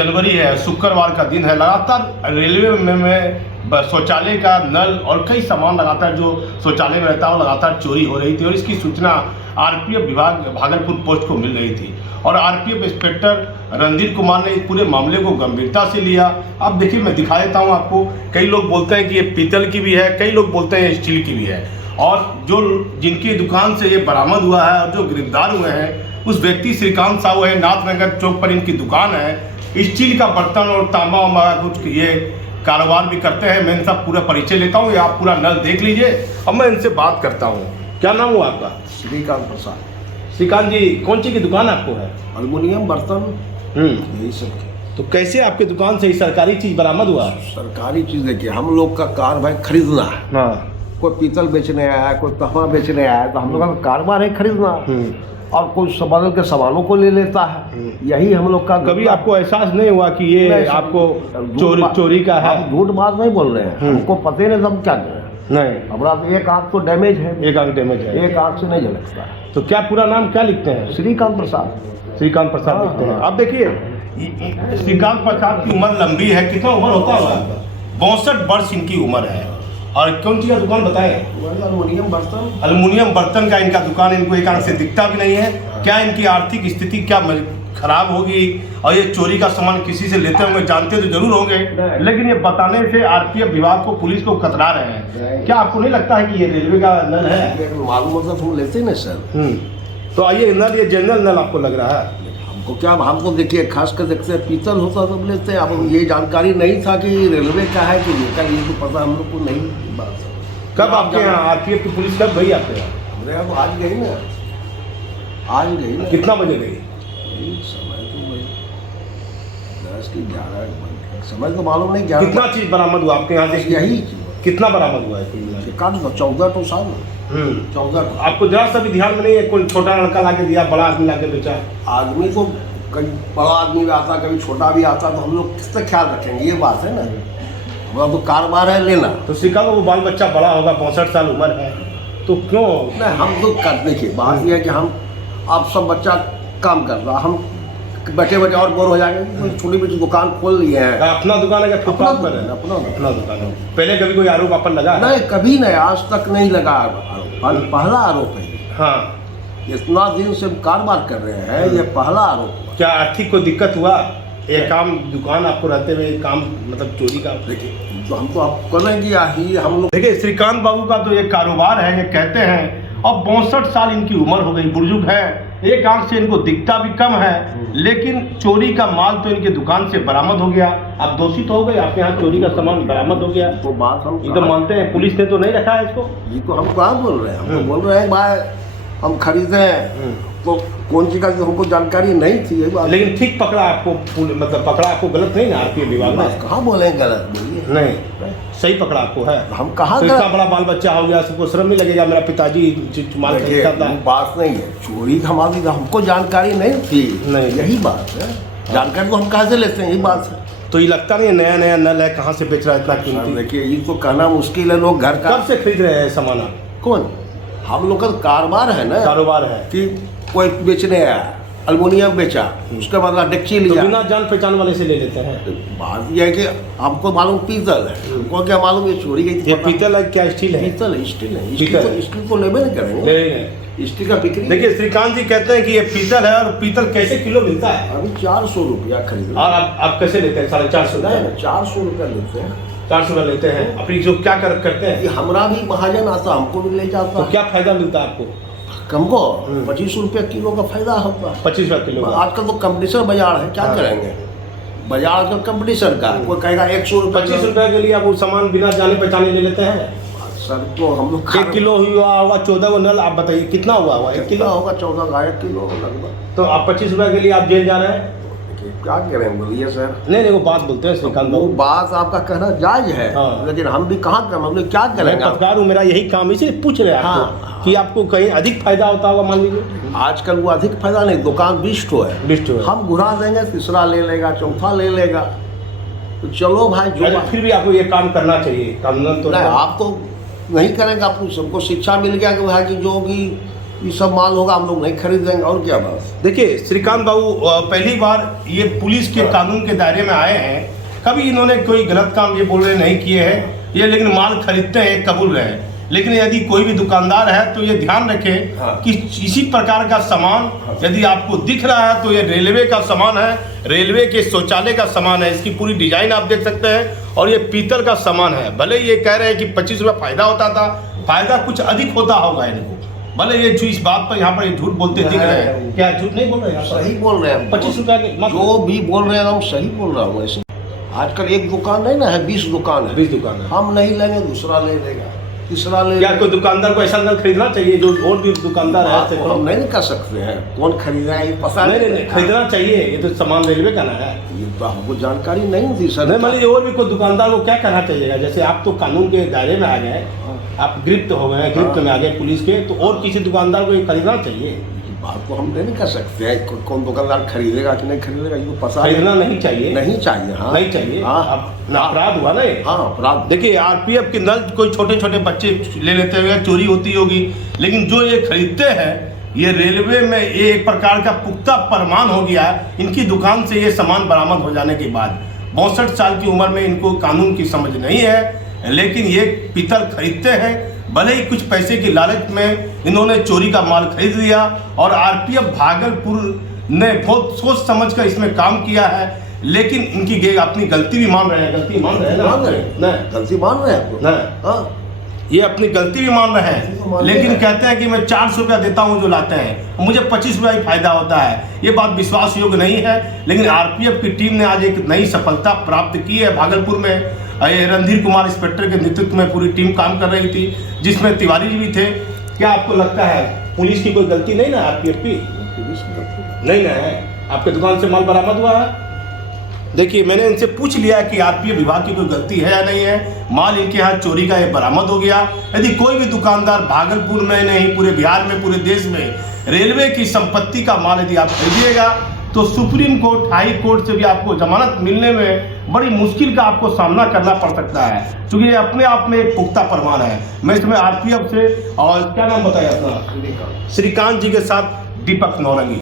जनवरी है, शुक्रवार का दिन है। लगातार रेलवे में शौचालय का नल और कई सामान लगातार जो शौचालय में रहता है वो लगातार चोरी हो रही थी और इसकी सूचना आरपीएफ विभाग भागलपुर पोस्ट को मिल रही थी और आरपीएफ इंस्पेक्टर रणधीर कुमार ने इस पूरे मामले को गंभीरता से लिया। अब देखिए मैं दिखा देता हूँ आपको। कई लोग बोलते हैं कि ये पीतल की भी है, कई लोग बोलते हैं स्टील की भी है और जो जिनकी दुकान से ये बरामद हुआ है और जो गिरफ्तार हुए हैं उस व्यक्ति श्रीकांत साहू है। नाथनगर चौक पर इनकी दुकान है। स्टील का बर्तन और तांबा वांबा कुछ ये कारोबार भी करते हैं। मैं इनका पूरा परिचय लेता हूँ, ये आप पूरा नल देख लीजिए अब मैं इनसे बात करता हूँ। क्या नाम हुआ आपका? श्रीकांत प्रसाद। श्रीकांत जी, कौन सी की दुकान आपको है? एल्युमिनियम बर्तन यही सब। तो कैसे आपके दुकान से सरकारी चीज बरामद हुआ? सरकारी चीज देखिए, हम लोग का कार खरीदना है। हाँ। कोई पीतल बेचने आया है, कोई तहवा बेचने आया है, तो हम लोग का कारोबार है खरीदना और कुछ बदल के सामानों को ले लेता है। यही हम लोग का। कभी आपको एहसास नहीं हुआ कि ये आपको चोरी का है? झूठ बात नहीं बोल रहे हैं, हमको पता ही नहीं सब क्या करें। नहीं, हमारा तो एक आंख तो डैमेज है। एक आंख डैमेज है, एक आंख से नहीं झलकता है। तो क्या पूरा नाम क्या लिखते हैं? श्रीकांत प्रसाद। श्रीकांत प्रसाद लिखते हैं। अब देखिए श्रीकांत प्रसाद की उम्र लंबी है। कितना उम्र होता होगा? 62 वर्ष इनकी उम्र है। और कौन सी का दुकान बताएं? एल्युमिनियम बर्तन। एल्युमिनियम बर्तन का इनका दुकान। इनको एक आंख से दिखता भी नहीं है। क्या इनकी आर्थिक स्थिति क्या खराब होगी और ये चोरी का सामान किसी से लेते होंगे? जानते तो जरूर होंगे, लेकिन ये बताने से आरपीएफ विभाग को, पुलिस को कतरा रहे हैं। क्या आपको नहीं लगता है कि ये रेलवे का नल है? मालूम मतलब हम लेते ना सर। तो आइए नल, ये जनरल नल आपको लग रहा है? हमको क्या, हमको देखिए खास कर देखते हैं पीतल होता तो लेते हैं। अब ये जानकारी नहीं था कि रेलवे का है कि ये का, ये तो पता हम लोग को नहीं। बात कब आपके यहाँ आरपीएफ की पुलिस कब गई आपके यहाँ? हमारे यहाँ आज गई ना, आज गई ना। कितना बजे गई? समय तो वही 10 की 11 समय तो मालूम नहीं। 11 कितना चीज बरामद हुआ आपके यहाँ से? यही कितना बरामद हुआ है? 14 तो साल 14। आपको जरा सा भी ध्यान में नहीं है? कोई छोटा लड़का लाके दिया, बड़ा आदमी लाके बेचा? आदमी तो कभी बड़ा आदमी भी आता, कभी छोटा भी आता, तो हम लोग किस तरह ख्याल रखेंगे? ये बात है ना, हमारा तो कारोबार है लेना। तो सिखा वो बाल बच्चा बड़ा होगा, 62 साल उम्र है, तो क्यों? नहीं, हम तो कर देखिए बात यह है कि हम आप सब बच्चा काम कर रहा, हम बैठे बैठे और बोर हो जाएंगे। छोटी मोटी दुकान खोल लिए हैं। अपना दुकान है? अपना दुकान है। पहले कभी कोई आरोप आप पर लगा? नहीं, कभी नहीं, आज तक नहीं लगा आरोप। पहला आरोप है। हाँ, इतना दिन से कारोबार कर रहे हैं, ये पहला आरोप। क्या आर्थिक कोई दिक्कत हुआ? एक काम दुकान आपको रहते हुए काम मतलब चोरी का? देखिए तो हम तो आप करेंगे ही हम लोग। देखिए श्रीकांत बाबू का तो ये कारोबार है, ये कहते हैं। अब 62 साल इनकी उम्र हो गई, बुजुर्ग है, एक आंख से इनको दिखता भी कम है, लेकिन चोरी का माल तो इनके दुकान से बरामद हो गया। अब दोषी तो हो गए, आपके यहाँ चोरी का सामान बरामद हो गया। तो बात हम ये तो मानते हैं, पुलिस ने तो नहीं रखा है इसको। ये तो हम कहाँ बोल रहे हैं, हम तो बोल रहे हैं भाई हम खरीदे हैं तो कौन सी का हमको जानकारी नहीं थी। ये बात लेकिन ठीक पकड़ा आपको, मतलब पकड़ा आपको गलत नहीं ना आरपीएफ विभाग ने? कहाँ बोले गलत? बोलिए नहीं, सही पकड़ा आपको है। हम कहाँ तो इतना बड़ा बाल बच्चा हो गया, सबको शर्म नहीं लगेगा? मेरा पिताजी माल खरीदता था। बात नहीं है चोरी हमारी, हमको जानकारी नहीं थी। नहीं, यही बात है, जानकारी तो हम कहाँ से लेते हैं? यही बात है। तो ये लगता नहीं है नया नया नल है, कहाँ से बेच रहा है इतना कीमती? देखिए ये तो कहना मुश्किल है। लोग घर का कब से खरीद रहे हैं सामान आप? कौन? हम लोग का कारोबार है ना, कारोबार है कि कोई बेचने आया, एल्युमिनियम बेचा, उसके बाद डेक्ची तो लिया। बिना जान पहचान वाले से ले लेते हैं। बात यह है कि हमको मालूम पीतल है, हमको क्या मालूम ये चोरी गई? ये पीतल है क्या स्टील है? पीतल है, स्टील है। पीतल। स्टील को लेबे नहीं करेंगे, स्टील का बिक्री। देखिए श्रीकांत जी कहते हैं कि ये पीतल है और पीतल कैसे किलो मिलता है? अभी 400 रुपया खरीद। और आप कैसे लेते हैं? 450? 400 रुपया लेते हैं। 400 रुपया लेते हैं। अपनी जो क्या करते हैं? हमारा भी महाजन आता, हमको भी ले जाता। तो क्या फायदा मिलता है आपको? हमको 25 रुपया किलो का फायदा होता है। 25 रुपया किलो? आजकल तो कंपटीशन बाजार है, क्या करेंगे? बाजार का कंपटीशन का, कोई कहेगा 100 रुपया। 25 रुपया के लिए आप वो सामान बिना जाने पहचाने ले लेते हैं? सर तो हम लोग 1 किलो हुआ होगा 14 नल, आप बताइए कितना हुआ होगा? 1 किलो होगा 14 का 1 किलो लगभग। तो आप 25 रुपया के लिए आप जेल जा रहे हैं? क्या करें बोलिए सर। नहीं, वो बात बोलते हैं श्रीकांत वो बाबू। बात आपका कहना जायज है। हाँ। लेकिन हम भी कहाँ करें, हम लोग क्या करेंगे? पत्रकार हूँ, मेरा यही काम, इसीलिए पूछ रहे हैं आपको कि आपको कहीं अधिक फायदा होता होगा मान लीजिए। आजकल वो अधिक फायदा नहीं, दुकान 20 ठो है, 20 ठो है। हम घुरा देंगे, तीसरा ले लेगा, चौथा ले लेगा, तो चलो भाई जो। फिर भी आपको ये काम करना चाहिए, कानून तो नहीं, आप तो नहीं करेंगे। आपको सबको शिक्षा मिल गया कि भाई कि जो भी ये सब माल होगा हम लोग नहीं खरीदेंगे और क्या बस। देखिए श्रीकांत बाबू, पहली बार ये पुलिस के कानून के दायरे में आए हैं, कभी इन्होंने कोई गलत काम ये बोल रहे नहीं किए हैं ये, लेकिन माल खरीदते हैं कबूल रहे। लेकिन यदि कोई भी दुकानदार है तो ये ध्यान रखे कि इसी प्रकार का सामान यदि आपको दिख रहा है तो ये रेलवे का सामान है, रेलवे के शौचालय का सामान है। इसकी पूरी डिजाइन आप देख सकते हैं और ये पीतल का सामान है। भले ये कह रहे हैं कि 25 रुपये फायदा होता था, फायदा कुछ अधिक होता होगा इनको। भले ये जो इस बात पर यहाँ पर झूठ बोलते दिख रहे हैं, क्या झूठ नहीं बोल रहे हैं? सही बोल रहे हैं, 25 रुपये के जो भी बोल रहे हैं हम सही बोल रहा हूँ। ऐसे आजकल एक दुकान नहीं ना है, 20 दुकान है। 20 दुकान है। हम नहीं लेंगे, दूसरा ले लेगा, तीसरा ले। क्या कोई दुकानदार को ऐसा नल खरीदना चाहिए जो और भी दुकानदार है? हम नहीं कर सकते हैं, कौन खरीदा है ये पता नहीं, खरीदना चाहिए। ये तो सामान रेलवे का ना है, ये तो हमको जानकारी नहीं थी सर। नहीं मान लीजिए और भी कोई दुकानदार को क्या कहना चाहिएगा? जैसे आप तो कानून के दायरे में आ गए, आप गिरफ्त हो गए, गिरफ्त में आ गए पुलिस के, तो और किसी दुकानदार को ये खरीदना चाहिए। बात तो हम नहीं कर सकते हैं, कौन दुकानदार खरीदेगा कि नहीं खरीदेगा ये पता खरीदना नहीं चाहिए, नहीं चाहिए। हाँ नहीं चाहिए। हाँ, अब अपराध हुआ ना ये। हाँ अपराध। देखिए आरपीएफ के नल कोई छोटे छोटे बच्चे ले लेते हुए चोरी होती होगी, लेकिन जो ये खरीदते हैं ये रेलवे में ये एक प्रकार का पुख्ता प्रमाण हो गया इनकी दुकान से ये सामान बरामद हो जाने के बाद। 62 साल की उम्र में इनको कानून की समझ नहीं है, लेकिन ये पीतल खरीदते हैं। भले ही कुछ पैसे की लालच में इन्होंने चोरी का माल खरीद लिया और आरपीएफ भागलपुर ने बहुत सोच समझ कर इसमें काम किया है, लेकिन इनकी अपनी गलती भी मान रहे हैं। गलती मान रहे हैं ना? गलती मान रहे हैं ना? ये अपनी गलती भी मान रहे हैं, लेकिन कहते हैं कि मैं 400 रुपया देता हूँ जो लाते हैं, मुझे 25 रुपया ही फायदा होता है। ये बात विश्वास योग्य नहीं है। लेकिन आरपीएफ की टीम ने आज एक नई सफलता प्राप्त की है भागलपुर में। रणधीर कुमार इंस्पेक्टर के नेतृत्व में पूरी टीम काम कर रही थी, जिसमें तिवारी जी भी थे। क्या आपको लगता है पुलिस की कोई गलती नहीं ना? आरपीएफ की पुलिस की गलती नहीं ना है? आपके दुकान से माल बरामद हुआ है? देखिए मैंने इनसे पूछ लिया कि आरपीएफ विभाग की कोई गलती है या नहीं है। माल इनके यहाँ चोरी का ये बरामद हो गया। यदि कोई भी दुकानदार भागलपुर में नहीं, पूरे बिहार में, पूरे देश में रेलवे की संपत्ति का माल यदि आप खरीदिएगा तो सुप्रीम कोर्ट, हाई कोर्ट से भी आपको जमानत मिलने में बड़ी मुश्किल का आपको सामना करना पड़ सकता है, क्योंकि ये अपने आप में एक पुख्ता प्रमाण है। मैं इसमें आरपीएफ से, और क्या नाम बताया अपना, श्रीकांत जी के साथ दीपक नौरंगी।